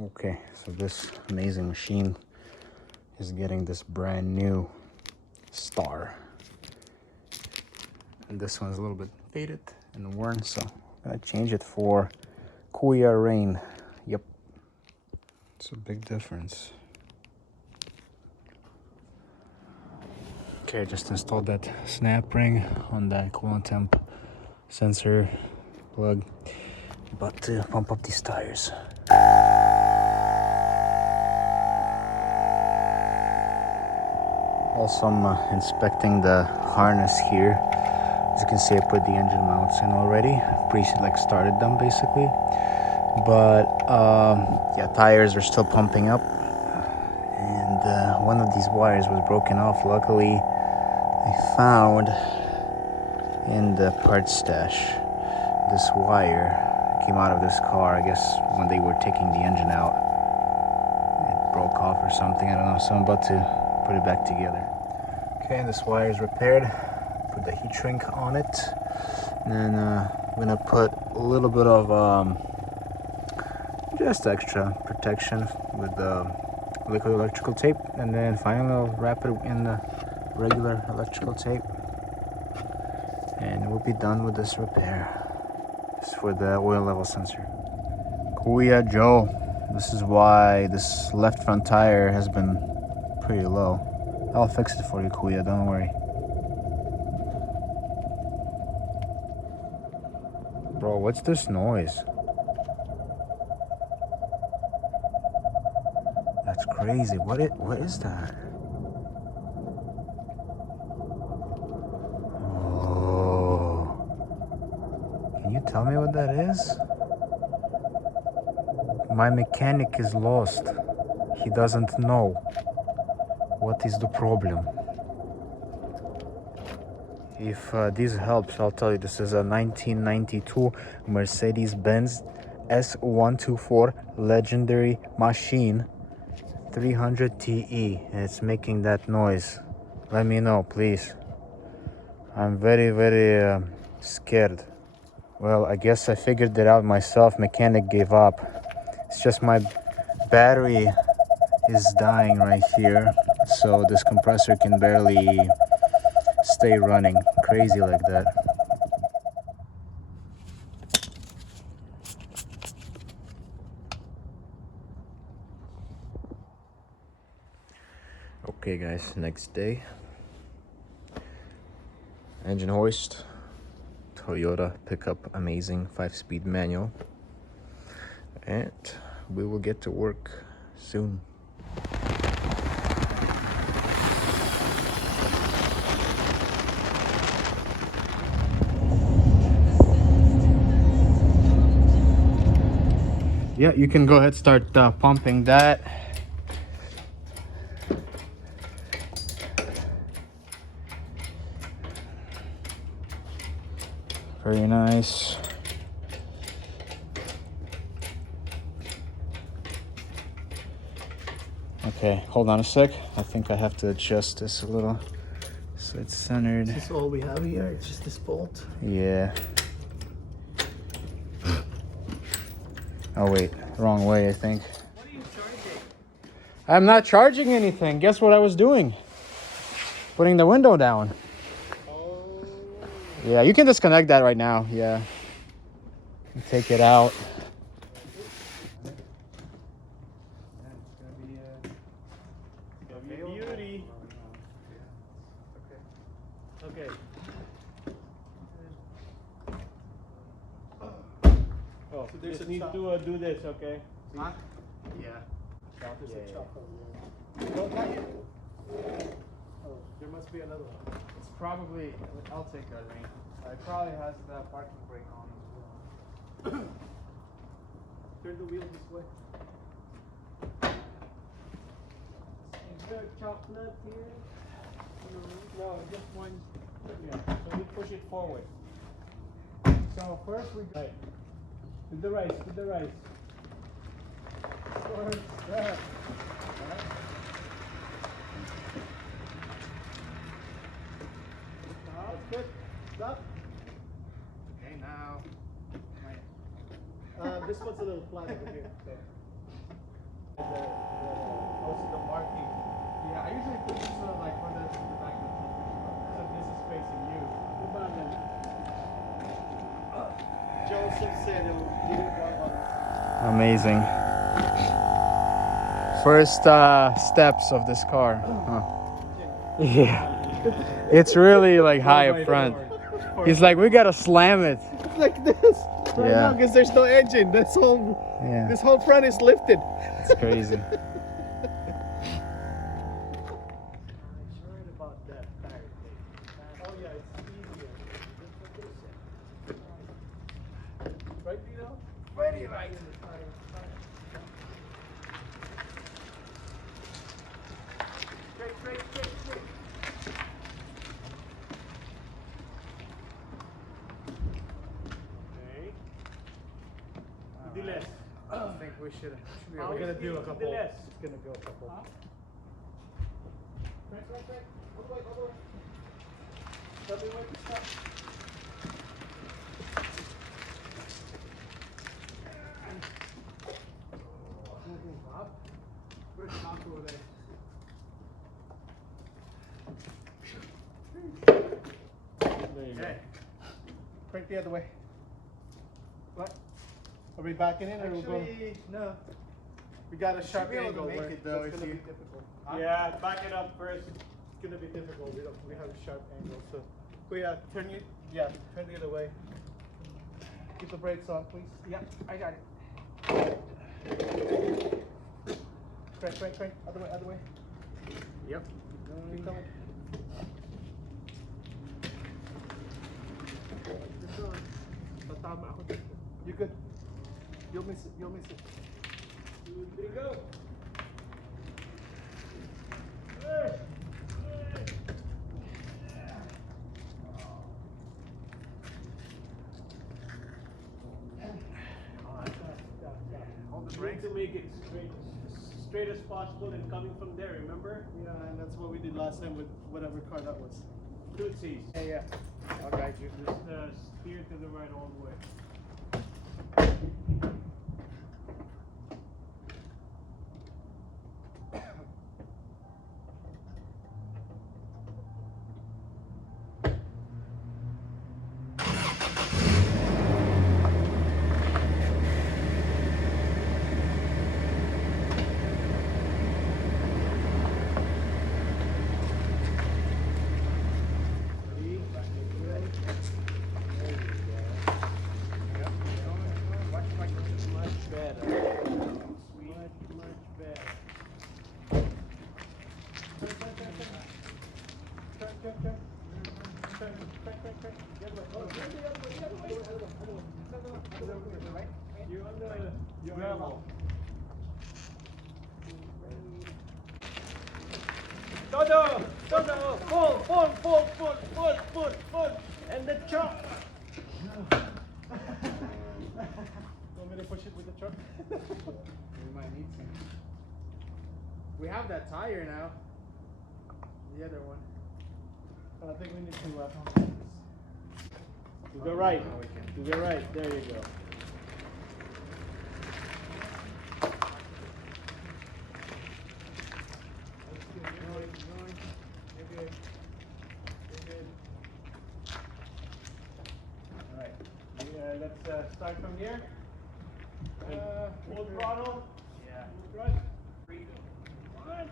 Okay, so this amazing machine is getting this brand new star. And this one's a little bit faded and worn, so I'm gonna change it for Kuya Rain. Yep, it's a big difference. Okay, I just installed that snap ring on the coolant temp sensor plug. About to pump up these tires. Also, I'm inspecting the harness here. As you can see, I put the engine mounts in already. I've started them basically. But yeah, tires are still pumping up. And one of these wires was broken off. Luckily, I found in the parts stash this wire. Came out of this car, I guess, when they were taking the engine out. It broke off or something, I don't know. So I'm about to put it back together. Okay, this wire is repaired. Put the heat shrink on it. And then I'm gonna put a little bit of just extra protection with the liquid electrical tape. And then finally I'll wrap it in the regular electrical tape. And we'll be done with this repair. This is for the oil level sensor. Kuya Joe, this is why this left front tire has been pretty low. I'll fix it for you, Kuya, don't worry. Bro, what's this noise? That's crazy. What is that? Oh. Can you tell me what that is? My mechanic is lost. He doesn't know. What is the problem? If this helps, I'll tell you, this is a 1992 Mercedes S124 legendary machine, 300 TE, and it's making that noise. Let me know, please. I'm very scared. Well, I guess I figured it out myself. Mechanic gave up. It's just my battery is dying right here, so this compressor can barely stay running. Crazy like that. Okay guys, next day. Engine hoist. Toyota pickup, amazing 5-speed manual. And we will get to work soon. Yeah, you can go ahead, start pumping that. Very nice. Okay, hold on a sec. I think I have to adjust this a little so it's centered. Is this all we have here? It's just this bolt? Yeah. Oh wait, wrong way, I think. What are you charging? I'm not charging anything. Guess what I was doing? Putting the window down. Oh. Yeah, you can disconnect that right now. Yeah. Take it out. Beauty. Okay. Oh, so there's need to do this, okay? Huh? Yeah. There's a chop over there. Don't touch it. Oh, there must be another one. It's probably, I'll take that ring. It probably has the parking brake on as well. Turn the wheel this way. Is there a chop nut here? No, just one. Yeah. So we push it forward. So first we right. To the right, to the right. Forward, step. Stop. That's good. Stop. Okay, now. This one's a little flat over here. So. Also the marking. Yeah, I usually put this like on the back of the transmission. So this is facing you. Joseph said it will give it one. Amazing. First steps of this car. Huh. Yeah. It's really like high up front. He's like, we gotta slam it. It's like this. Right now, because there's no engine. This whole front is lifted. It's crazy. About that tire thing. Oh yeah, it's easier. Right, Vito? Very right. Straight. Okay. Do less. I think we should be We're gonna do a couple. It's gonna go a couple. Right. All the way. Tell me when to stop. Put a top over there. There you go. Crank the other way. What? Are we backing in or we'll go? No. We got a sharp be able to angle. make Where it, though, that's if gonna you- be difficult. Yeah, back it up first. It's gonna be difficult. We have a sharp angle. So, turn the other way. Keep the brakes on, please. Yeah, I got it. Crank. Other way. Yep. Keep coming. Tatama ako dito. You good. You'll miss it. 2, 3, go. Hey. Hold the You need brakes. to make it straight as possible and coming from there, remember? Yeah, and that's what we did last time with whatever car that was. Tootsies. Yeah. I'll guide you. Just steer to the right all the way. You're on the gravel. Todo! Pull! And the chop! Want me to push it with the truck? We might need some. We have that tire now. The other one. I think we need to To the right. To the right. There you go. Alright. Let's start from here. Full throttle. Yeah. Full thrust. 3, 2, 1.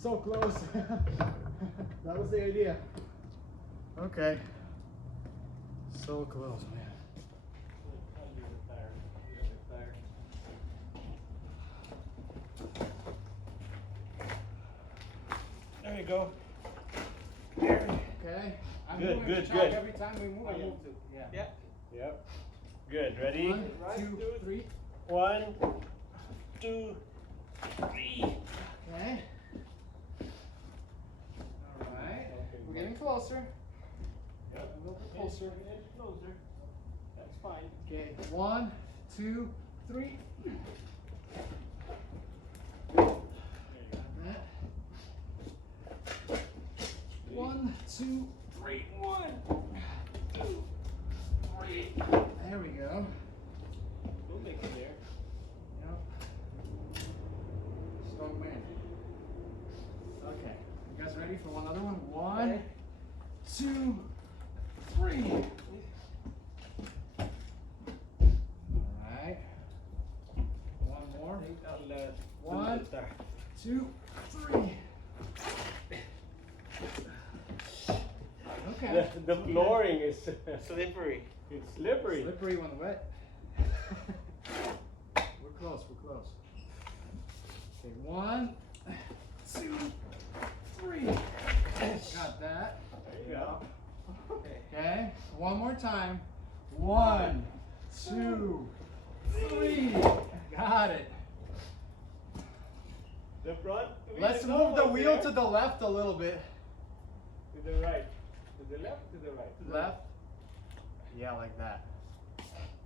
So close. That was the idea. Okay. So close, man. There you go. Okay. I'm Good, moving good, the good. truck every time we move. I Yeah. move to. Yeah. Yeah. Yep. Good. Ready? 1, 2, 3. 1, 2, 3. Okay. All right. We're getting closer. Yep. A little bit closer. Closer. That's fine. Okay. 1, 2, 3. There you go. 1, 2, 3. 1, 2, 3. There we go. We'll make it there. Yep. Strong man. Okay. You guys ready for one other one? 1, 2, 3. Alright. One more. 1, 2, 3. Okay. The flooring is Slippery. it's slippery. Slippery when wet. We're close, we're close. Okay, 1, 2, 3. Got that. There you go. Okay, one more time. 1, 2, 3. Got it. The front. Let's move the wheel to the left a little bit. To the right. To the left. To the right. Left. Yeah, like that.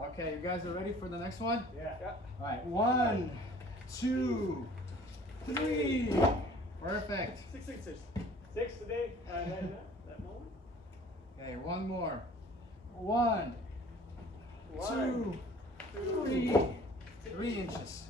Okay, you guys are ready for the next one? Yeah. All right, 1, 2, 3. Perfect. 6 today. That moment. Okay, one more. 1, 2, 3. 3 inches.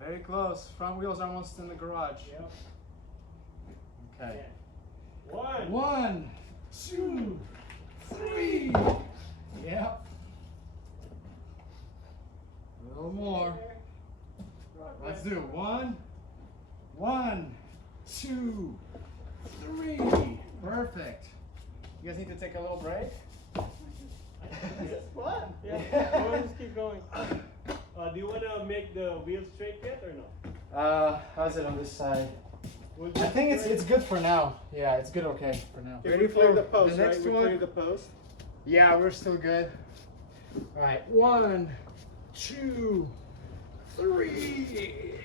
Very close. Front wheels almost in the garage. Yep. Okay. 1. 1, 2, 3. Yep. A little more. Let's do it. 1, 2, 3. Perfect. You guys need to take a little break. It's fun. Yeah. We'll just keep going. Do you want to make the wheels straight yet or no? How's it on this side? We'll I just think try- it's good for now. Yeah, it's good. Okay for now. Okay, we cleared the post, the next right? We one? cleared the post. Yeah, we're still good. All right, 1, 2, 3.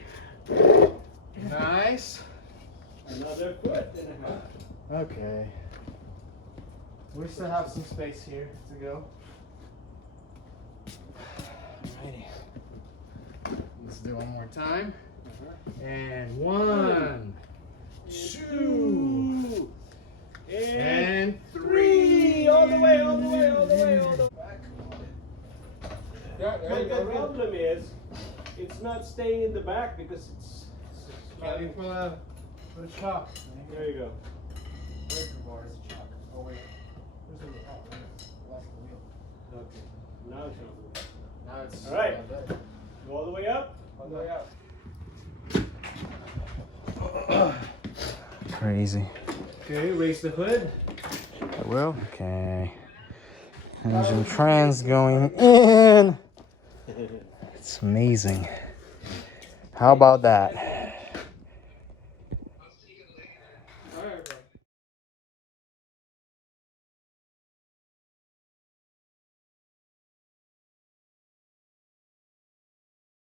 Nice. Another foot and a half. Okay. We still have some space here to go. Alrighty. Let's do one more time. And 1, 2, and 3. All the way, all the way, all the way, all the way. Yeah, But the problem is, it's not staying in the back because it's. Ready for the shock. There you go. Breaker bar is a shock. Oh wait. Where's the wheel? Oh, right there. Lost the wheel. Okay. Now it's on. Now it's All right. better. Go all the way up. All the way up. Crazy. Okay, raise the hood. Well, okay. Engine trans going in. It's amazing. How about that?